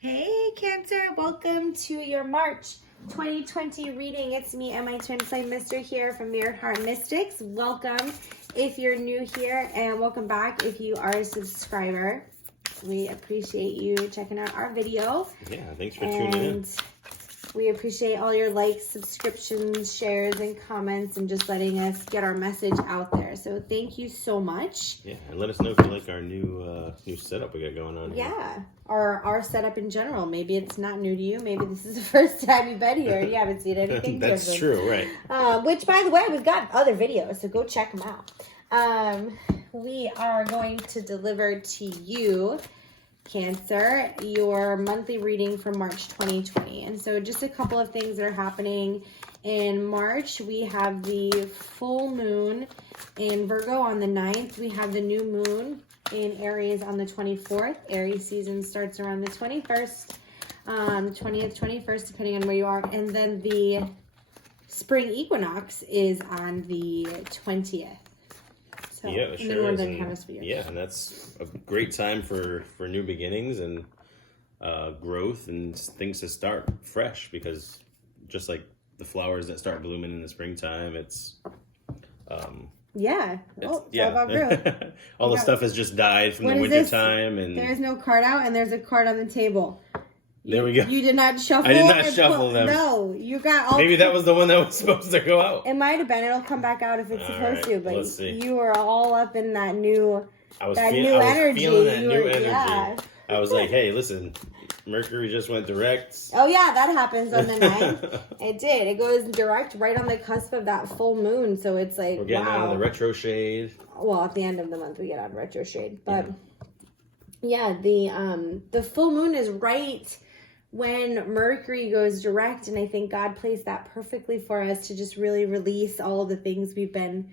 Hey Cancer, welcome to your March 2020 reading. It's me and my twin flame mister here from Mirrored Heart Mystics. Welcome if you're new here, and welcome back if you are a subscriber. We appreciate you checking out our video. Yeah, thanks for tuning in. We appreciate all your likes, subscriptions, shares, and comments, and just letting us get our message out there. So thank you so much. Yeah, and let us know if you like our new setup we got going on here. Yeah, or our setup in general. Maybe it's not new to you. Maybe this is the first time you've been here and you haven't seen anything That's different. true, right. Which, by the way, we've got other videos, so go check them out. We are going to deliver to you, Cancer, your monthly reading for March 2020. And so just a couple of things that are happening in March. We have the full moon in Virgo on the 9th. We have the new moon in Aries on the 24th. Aries season starts around the 21st, 20th, 21st, depending on where you are. And then the spring equinox is on the 20th. So, Yeah, it in sure the northern is. hemisphere. Yeah, and that's a great time for new beginnings and growth and things to start fresh, because just like the flowers that start blooming in the springtime, it's all about growth. all the stuff has just died from the winter time, and there's no card out, and there's a card on the table. There we go. You did not shuffle. I did not shuffle them. No, you got all. Maybe that was the one that was supposed to go out. It might have been. It'll come back out if it's supposed to. But let's see. You were all up in that new. I was energy. feeling that new energy. Yeah. I was like, hey, listen, Mercury just went direct. Oh yeah, that happens on the 9th. It did. It goes direct right on the cusp of that full moon. So it's like, we're getting out of the retroSHADE. Well, at the end of the month we get out of retroSHADE. But yeah, the full moon is right when Mercury goes direct, and I think God placed that perfectly for us to just really release all the things we've been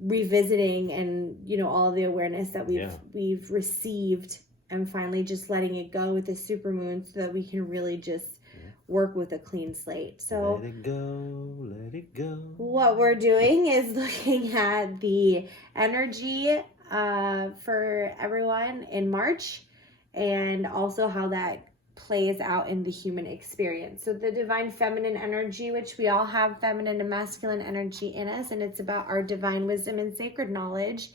revisiting, and all the awareness that we've received, and finally just letting it go with the supermoon so that we can really just work with a clean slate. So let it go, let it go. What we're doing is looking at the energy for everyone in March, and also how that plays out in the human experience. So the divine feminine energy, which we all have feminine and masculine energy in us, and it's about our divine wisdom and sacred knowledge.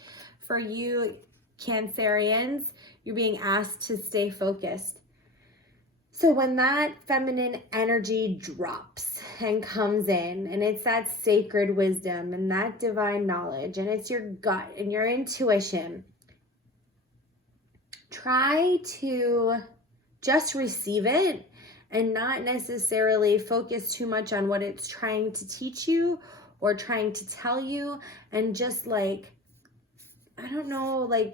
For you Cancerians, you're being asked to stay focused. So when that feminine energy drops and comes in, and it's that sacred wisdom and that divine knowledge, and it's your gut and your intuition, try to just receive it and not necessarily focus too much on what it's trying to teach you or trying to tell you, and just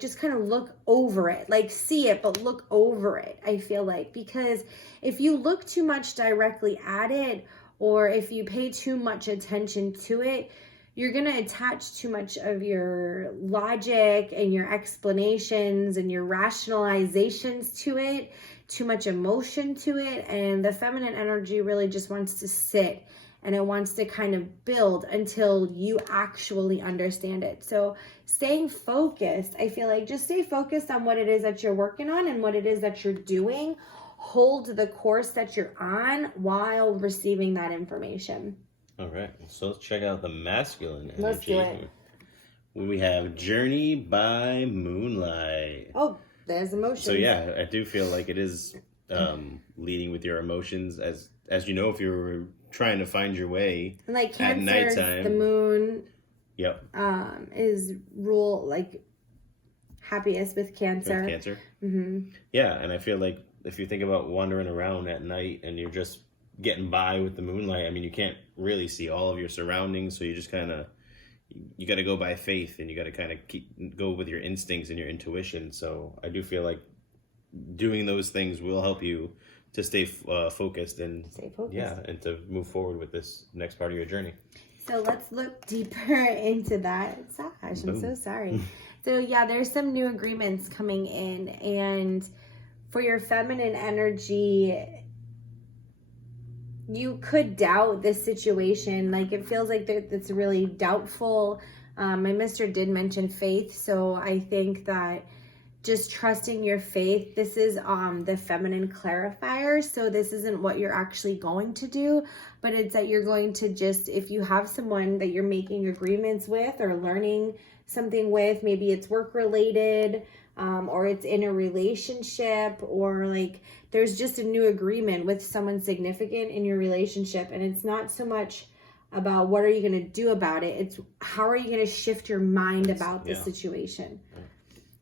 just kind of look over it, see it, but look over it, I feel like. Because if you look too much directly at it, or if you pay too much attention to it, you're going to attach too much of your logic and your explanations and your rationalizations to it, too much emotion to it. And the feminine energy really just wants to sit, and it wants to kind of build until you actually understand it. So staying focused, I feel like just stay focused on what it is that you're working on and what it is that you're doing. Hold the course that you're on while receiving that information. All right, so let's check out the masculine energy. Let's do it. We have Journey by Moonlight. Oh, there's emotions. So yeah, I do feel like it is leading with your emotions, as you know, if you're trying to find your way, and like at Cancer, nighttime. the moon is rule happiest with Cancer. With Cancer. Mm-hmm. Yeah, and I feel like if you think about wandering around at night and you're just getting by with the moonlight, I mean, you can't really see all of your surroundings, so you just kind of, you got to go by faith, and you got to kind of go with your instincts and your intuition. So I do feel like doing those things will help you to stay focused and and to move forward with this next part of your journey. So let's look deeper into that. Sash, I'm so sorry. So yeah, there's some new agreements coming in, and for your feminine energy, you could doubt this situation. Like, it feels like it's really doubtful. My mister did mention faith, so I think that just trusting your faith. This is the feminine clarifier, so this isn't what you're actually going to do, but it's that you're going to just, if you have someone that you're making agreements with or learning something with, maybe it's work related, or it's in a relationship, or like there's just a new agreement with someone significant in your relationship, and it's not so much about what are you going to do about it, it's how are you going to shift your mind about the situation.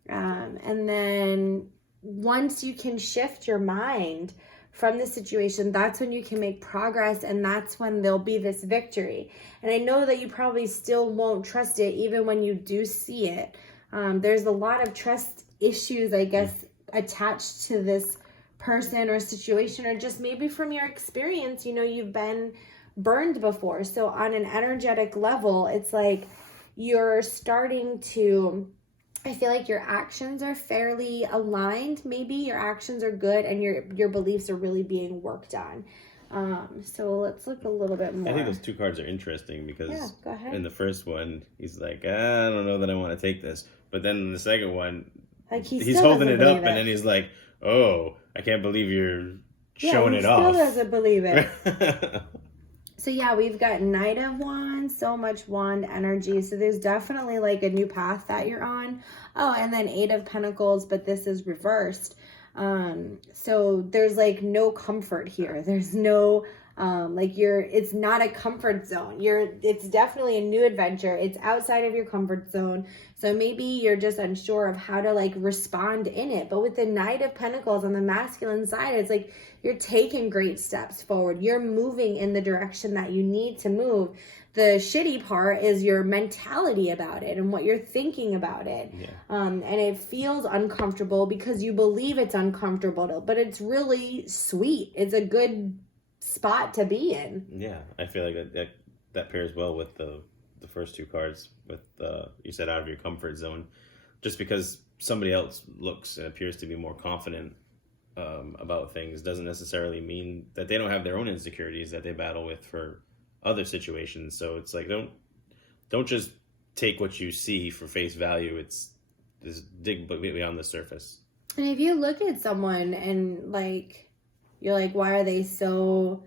And then once you can shift your mind from the situation, that's when you can make progress, and that's when there'll be this victory. And I know that you probably still won't trust it even when you do see it. There's a lot of trust issues, I guess, attached to this person or situation, or just maybe from your experience, you know, you've been burned before. So on an energetic level, it's like you're starting to, I feel like your actions are fairly aligned. Maybe your actions are good and your beliefs are really being worked on. So let's look a little bit more. I think those 2 cards are interesting because go ahead. In the first one, he's like, I don't know that I want to take this. But then in the second one, like he's holding it up and then he's like, oh, I can't believe you're showing it off. He still doesn't believe it. So yeah, we've got Knight of Wands, so much wand energy. So there's definitely like a new path that you're on. Oh, and then 8 of Pentacles, but this is reversed. So there's like no comfort here. There's no, it's not a comfort zone. It's definitely a new adventure. It's outside of your comfort zone. So maybe you're just unsure of how to like respond in it. But with the Knight of Pentacles on the masculine side, it's like you're taking great steps forward. You're moving in the direction that you need to move. The shitty part is your mentality about it and what you're thinking about it. Yeah. And it feels uncomfortable because you believe it's uncomfortable, but it's really sweet. It's a good spot to be in. Yeah, I feel like that pairs well with the first 2 cards with you said out of your comfort zone. Just because somebody else looks and appears to be more confident about things doesn't necessarily mean that they don't have their own insecurities that they battle with for other situations. So it's like don't just take what you see for face value. It's just dig beyond the surface. And if you look at someone and like you're like, why are they so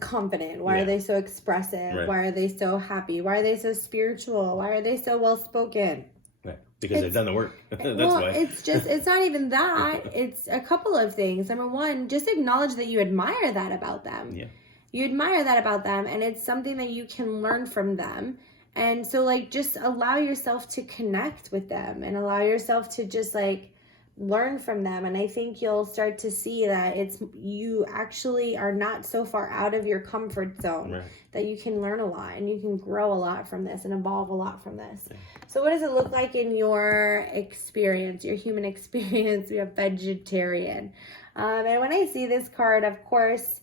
confident? Why are they so expressive? Right. Why are they so happy? Why are they so spiritual? Why are they so well spoken? Right. Because they've done the work. That's why. It's not even that. It's a couple of things. Number one, just acknowledge that you admire that about them. Yeah. You admire that about them, and it's something that you can learn from them. And so like just allow yourself to connect with them and allow yourself to just like learn from them. And I think you'll start to see that you actually are not so far out of your comfort zone. Right. That you can learn a lot and you can grow a lot from this and evolve a lot from this. Yeah. So what does it look like in your experience, your human experience? We have vegetarian. And when I see this card, of course,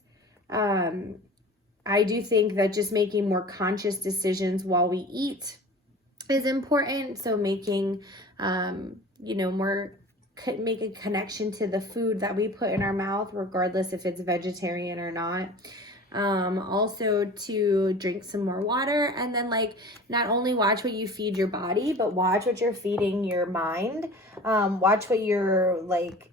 I do think that just making more conscious decisions while we eat is important. So making, make a connection to the food that we put in our mouth, regardless if it's vegetarian or not. Also to drink some more water, and then like not only watch what you feed your body, but watch what you're feeding your mind. Watch what you're like,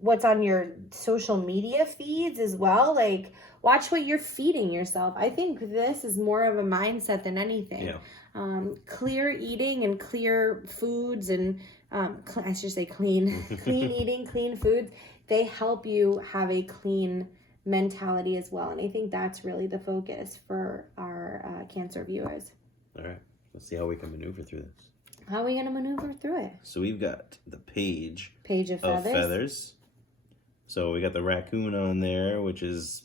what's on your social media feeds as well. Like watch what you're feeding yourself. I think this is more of a mindset than anything. Yeah. Clear eating and clear foods and I should say clean eating, clean foods. They help you have a clean mentality as well. And I think that's really the focus for our Cancer viewers. All right. Let's see how we can maneuver through this. How are we going to maneuver through it? So we've got the Page of Feathers. So we got the raccoon on there, which is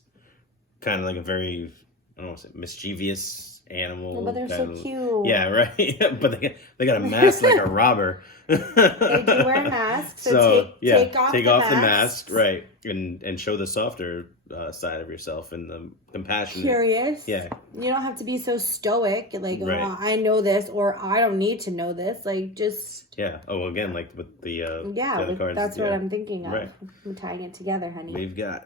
kind of like a very, I don't want to say mischievous animal. Oh, but they're so cute. Yeah, right. But they got a mask like a robber. They do wear a mask. So take off the mask, right, and show the softer side of yourself and the compassionate. Curious. Yeah. You don't have to be so stoic, like, right. Oh, I know this, or I don't need to know this. Like, just. Yeah. Oh, again, like with the other cards. That's what I'm thinking of. Right. I'm tying it together, honey. We've got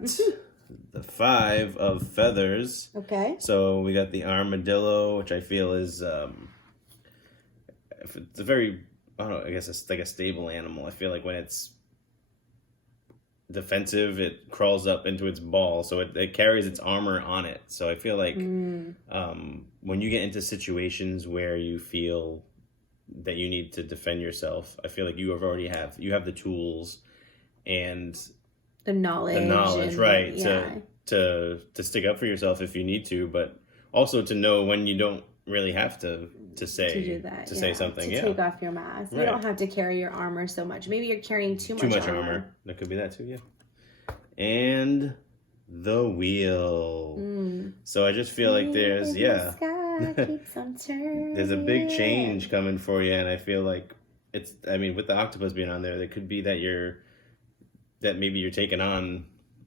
the 5 of Feathers. Okay. So we got the armadillo, which I feel is it's a very I don't know, I guess it's like a stable animal. I feel like when it's defensive, it crawls up into its ball, so it carries its armor on it. So I feel like when you get into situations where you feel that you need to defend yourself, I feel like you have the tools and the knowledge, right, to stick up for yourself if you need to, but also to know when you don't really have to say something, to take off your mask. Right. You don't have to carry your armor so much. Maybe you're carrying too much armor. That could be that too, yeah. And the wheel. So I just feel like there's there's a big change coming for you, and I feel like with the octopus being on there, it could be that maybe you're taking on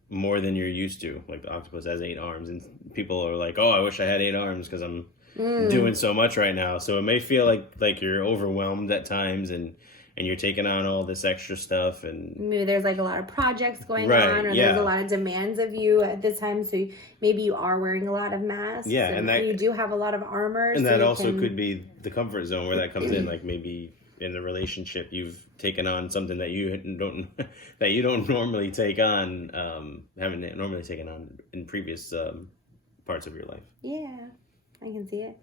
more than you're used to. Like the octopus has 8 arms, and people are like, "Oh, I wish I had 8 arms because I'm doing so much right now." So it may feel like you're overwhelmed at times, and you're taking on all this extra stuff, and maybe there's like a lot of projects going on, or there's a lot of demands of you at this time. So maybe you are wearing a lot of masks, and you do have a lot of armor, and that also could be the comfort zone where that comes in. Like maybe in the relationship, you've taken on something that you don't normally take on, haven't normally taken on in previous parts of your life. Yeah, I can see it.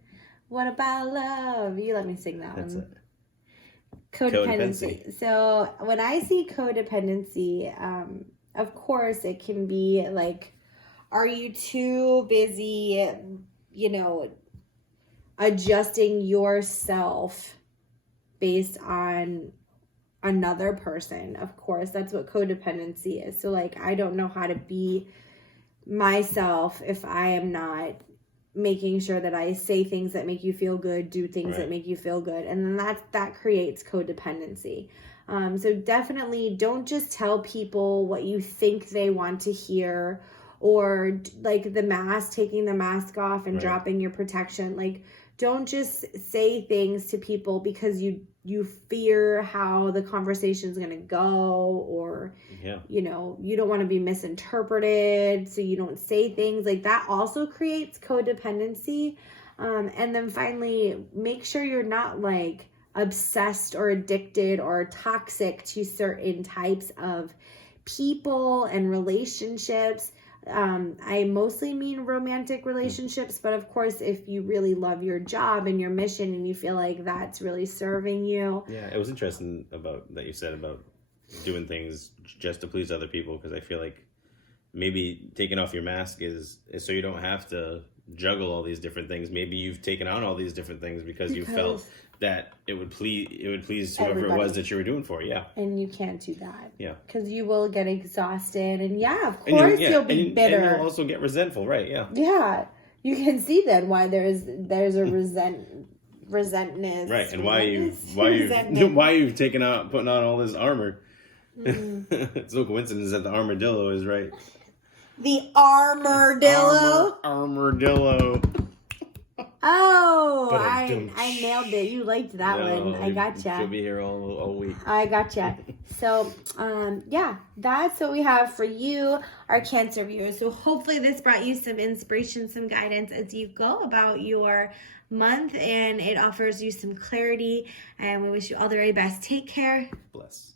What about love? You let me sing that That's one. It. Codependency. So when I see codependency, of course it can be like, are you too busy, adjusting yourself based on another person? Of course, that's what codependency is. So like, I don't know how to be myself if I am not making sure that I say things that make you feel good, do things that make you feel good. And then that creates codependency. So definitely don't just tell people what you think they want to hear, or like taking the mask off and dropping your protection. Like, don't just say things to people because you fear how the conversation is going to go, or you don't want to be misinterpreted, so you don't say things like that. Also creates codependency. And then finally, make sure you're not like obsessed or addicted or toxic to certain types of people and relationships. I mostly mean romantic relationships, but of course, if you really love your job and your mission and you feel like that's really serving you. Yeah, it was interesting that you said about doing things just to please other people, because I feel like maybe taking off your mask is so you don't have to juggle all these different things. Maybe you've taken on all these different things because you felt that it would please whoever it was that you were doing for. Yeah. And you can't do that. Yeah. Because you will get exhausted, and of course you'll be bitter. And you'll also get resentful, right? Yeah. Yeah. You can see then why there's a resentness. Right. And why you've putting on all this armor. It's no coincidence that the armadillo is right. The armadillo. Armadillo. Oh, I nailed it. You liked that one. I gotcha. She'll be here all week. I gotcha. So, that's what we have for you, our Cancer viewers. So hopefully this brought you some inspiration, some guidance as you go about your month, and it offers you some clarity. And we wish you all the very best. Take care. Bless.